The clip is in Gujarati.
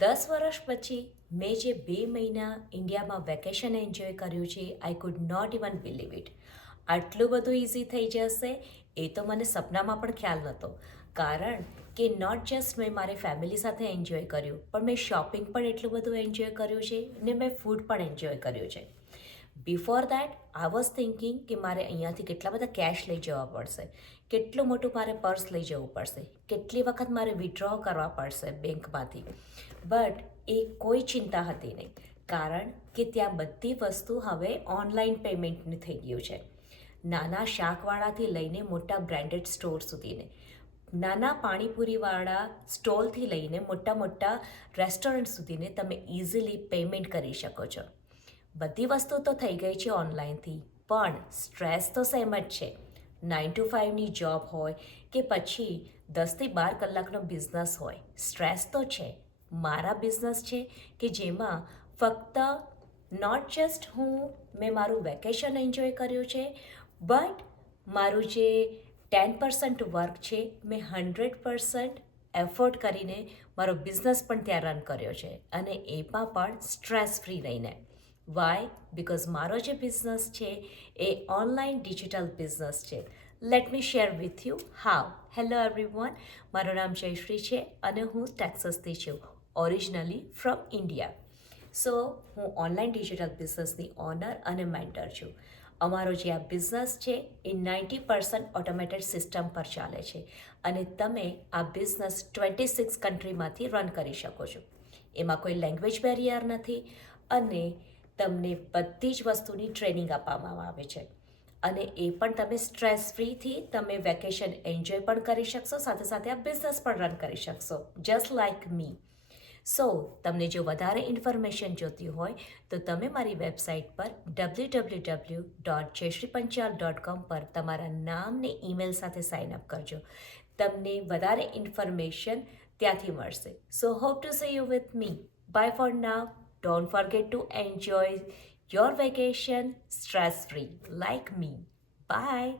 10 વર્ષ પછી મેં જે 2 મહિના ઇન્ડિયામાં વેકેશન એન્જોય કર્યું છે, I could not even believe it. આટલું બધું ઇઝી થઈ જશે એ તો મને સપનામાં પણ ખ્યાલ નહોતો. કારણ કે નોટ જસ્ટ મેં મારી ફેમિલી સાથે એન્જોય કર્યું, પણ મેં શોપિંગ પણ એટલું બધું એન્જોય કર્યું છે ને મેં ફૂડ પણ એન્જોય કર્યું છે. Before that I was thinking કે મારે અહીંયાથી કેટલા બધા કેશ લઈ જવા પડશે, કેટલું મોટું મારે પર્સ લઈ જવું પડશે, કેટલી વખત મારે વિથડ્રો કરવા પડશે બેંકમાંથી. બટ એ કોઈ ચિંતા હતી નહીં, કારણ કે ત્યાં બધી વસ્તુ હવે ઓનલાઈન પેમેન્ટની થઈ ગયું છે. નાના શાકવાળાથી લઈને મોટા બ્રાન્ડેડ સ્ટોર સુધીને, નાના પાણીપુરીવાળા સ્ટોલથી લઈને મોટા મોટા રેસ્ટોરન્ટ સુધીને તમે ઇઝીલી પેમેન્ટ કરી શકો છો. બધી વસ્તુ તો થઈ ગઈ છે ઓનલાઈનથી, પણ સ્ટ્રેસ તો સેમ જ છે. 9 to 5ની જોબ હોય કે પછી 10 થી 12 કલાકનો બિઝનેસ હોય, સ્ટ્રેસ તો છે. મારા બિઝનેસ છે કે જેમાં ફક્ત નોટ જસ્ટ મેં મારું વેકેશન એન્જોય કર્યું છે, બટ મારું જે 10% વર્ક છે મેં 100% એફર્ટ કરીને મારો બિઝનેસ પણ ત્યાં રન કર્યો છે, અને એમાં પણ સ્ટ્રેસ ફ્રી રહીને. વાય? બિકોઝ મારો જે બિઝનેસ છે એ ઓનલાઈન ડિજિટલ બિઝનેસ છે. Let me share with you how. Hello everyone, મારું નામ જયશ્રી છે અને હું ટેક્સાસથી છું, ઓરિજિનલી ફ્રોમ ઇન્ડિયા. સો હું ઓનલાઈન ડિજિટલ બિઝનેસની ઓનર અને મેન્ટર છું. અમારો જે આ બિઝનેસ છે એ 90% ઓટોમેટેડ સિસ્ટમ પર ચાલે છે, અને તમે આ બિઝનેસ 26 કન્ટ્રીમાંથી રન કરી શકો છો. એમાં કોઈ લેંગ્વેજ બેરિયર નથી, અને તમને બધી જ વસ્તુની ટ્રેનિંગ આપવામાં આવે છે, અને એ પણ તમે સ્ટ્રેસ ફ્રીથી તમે વેકેશન એન્જોય પણ કરી શકશો, સાથે સાથે આ બિઝનેસ પણ રન કરી શકશો, જસ્ટ લાઇક મી. સો તમને જો વધારે ઇન્ફોર્મેશન જોતી હોય તો તમે મારી વેબસાઇટ પર www.jayshripanchal.com પર તમારા નામને ઈમેલ સાથે સાઇન અપ કરજો. તમને વધારે ઇન્ફોર્મેશન ત્યાંથી મળશે. So hope to see you with me. Bye for now. Don't forget to enjoy your vacation stress free like me. Bye.